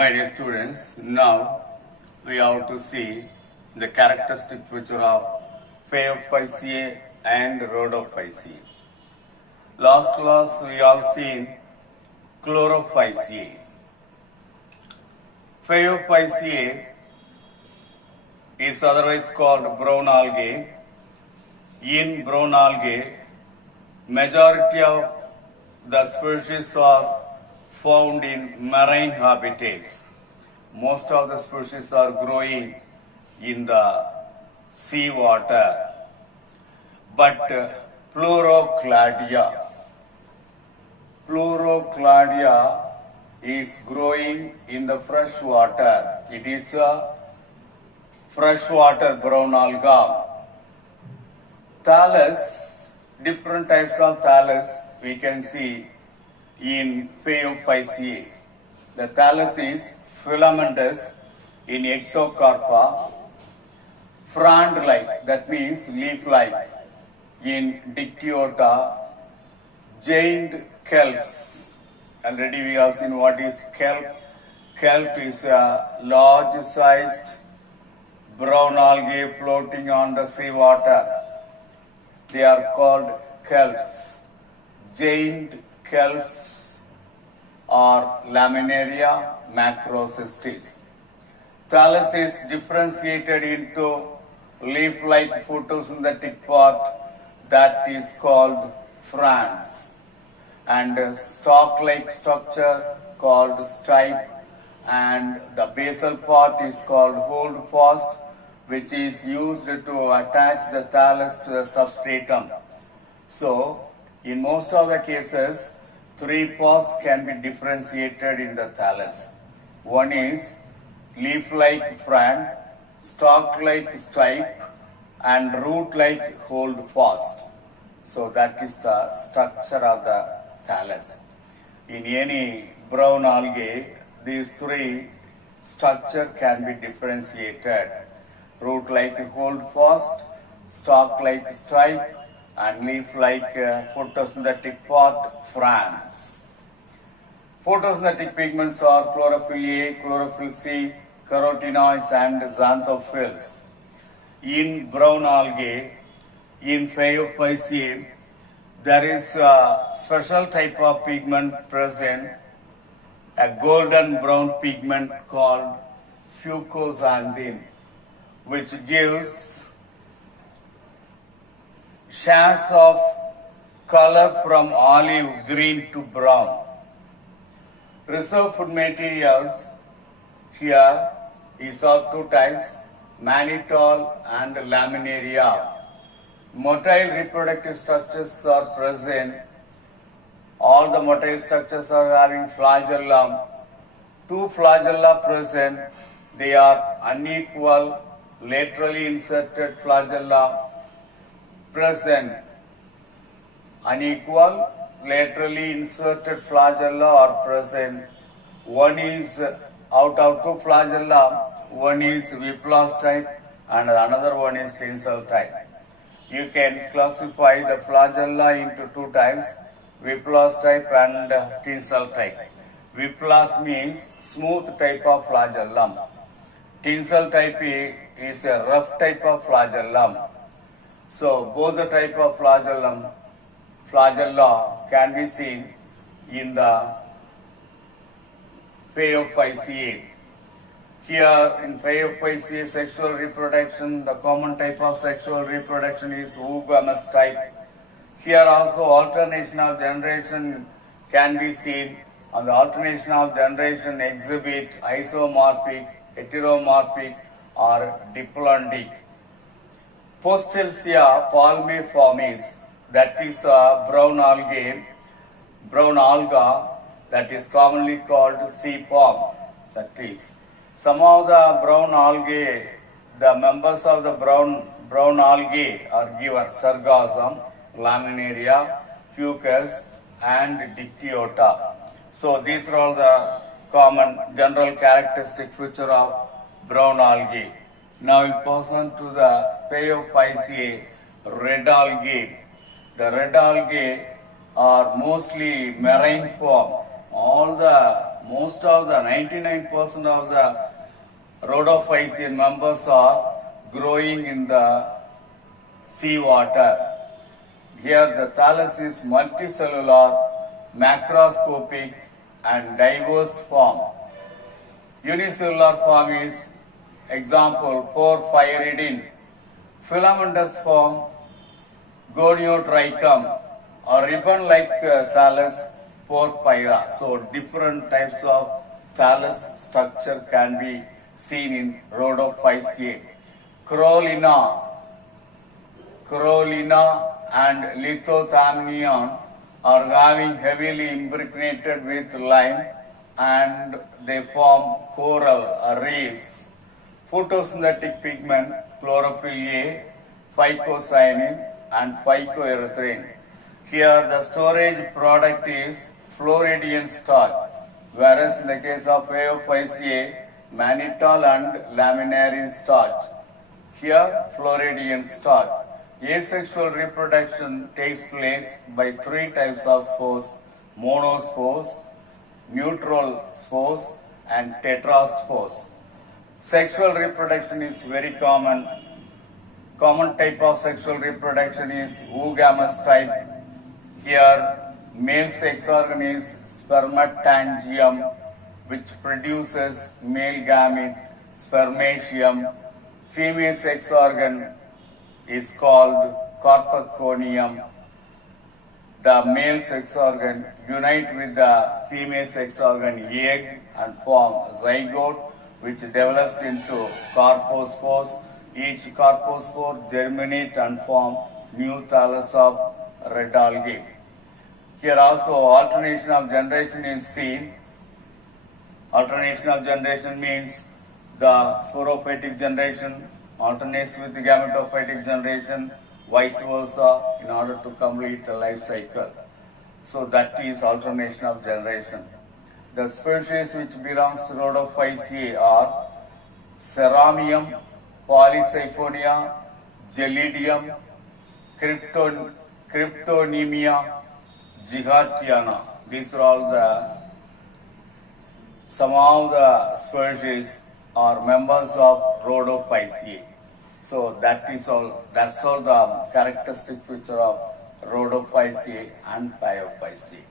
My dear students, now we have to see the characteristic feature of Phaeophyceae and Rhodophyceae. Last class we have seen Chlorophyceae. Phaeophyceae is otherwise called brown algae. In brown algae, majority of the species are found in marine habitats. Most of the species are growing in the sea water. But Plurocladia is growing in the fresh water. It is a freshwater brown alga. Thallus, different types of thallus we can see in Phaeophyceae. The thallus is filamentous in Ectocarpa, frond-like, that means leaf-like, in Dictyota, giant kelps. Already we have seen what is kelp. Kelp is a large-sized brown algae floating on the seawater. They are called kelps. Giant kelps or Laminaria macrocystis. Thallus is differentiated into leaf-like photosynthetic part that is called fronds, and stalk-like structure called stipe, and the basal part is called holdfast, which is used to attach the thallus to the substratum. So, in most of the cases, three parts can be differentiated in the thallus. One is leaf-like frond, stalk-like stipe, and root-like holdfast. So that is the structure of the thallus. In any brown algae, these three structure can be differentiated. Root-like holdfast, stalk-like stipe, and leaf-like photosynthetic part fronds. Photosynthetic pigments are chlorophyll A, chlorophyll C, carotenoids, and xanthophylls. In brown algae, in Phaeophyceae, there is a special type of pigment present, a golden brown pigment called fucoxanthin, which gives shades of color from olive green to brown. Reserve food materials here is of two types, mannitol and laminaria. Motile reproductive structures are present. All the motile structures are having flagellum. Two flagella present. They are unequal, laterally inserted flagella present. Unequal, laterally inserted flagella are present. One is out of two flagella, one is Whipplow's type and another one is Tinsel type. You can classify the flagella into two types, Whipplow's type and Tinsel type. Whipplow's means smooth type of flagellum. Tinsel type is a rough type of flagellum. So both the type of flagella can be seen in the Phaeophyceae. Here in Phaeophyceae sexual reproduction, the common type of sexual reproduction is oogamous type. Here also alternation of generation can be seen, and the alternation of generation exhibit isomorphic, heteromorphic or diplondic. Postelsia palmiformis, that is a brown alga that is commonly called sea palm. That is, some of the brown algae, the members of the brown algae are given sargassum, laminaria, fucus, and dictyota. So these are all the common general characteristic feature of brown algae. Now we pass on to the Phaeophyceae red algae. The red algae are mostly marine form. All the most of the 99% of the rhodophycean members are growing in the seawater. Here the thallus is multicellular, macroscopic and diverse form. Unicellular form is example porphyridine. Filamentous form Goniotrichum or ribbon-like thallus porphyra. So different types of thallus structure can be seen in Rhodophyceae. Corallina and Lithothamnion are having heavily impregnated with lime and they form coral reefs. Photosynthetic pigment chlorophyll A, phycocyanin and phycoerythrin. Here the storage product is Floridian starch, whereas in the case of Phaeophyceae, mannitol and laminarin starch. Here Floridian starch. Asexual reproduction takes place by three types of spores: monospores, neutral spores and tetraspores. Sexual reproduction is very common. Common type of sexual reproduction is oogamous type. Here male sex organ is spermatangium, which produces male gamete, spermatium. Female sex organ is called corpusconium. The male sex organ unite with the female sex organ egg and form zygote, which develops into corpospores. Each corpospore germinate and form new thallus of red algae. Here also alternation of generation is seen. Alternation of generation means the sporophytic generation alternates with the gametophytic generation, vice versa, in order to complete the life cycle. So that is alternation of generation. The species which belongs to Rhodophyceae are Ceramium, Polysiphonia, Gelidium, Cryptonemia, Gigatiana. These are all some of the species are members of Rhodophyceae. So that's all the characteristic feature of Rhodophyceae and Phaeophyceae.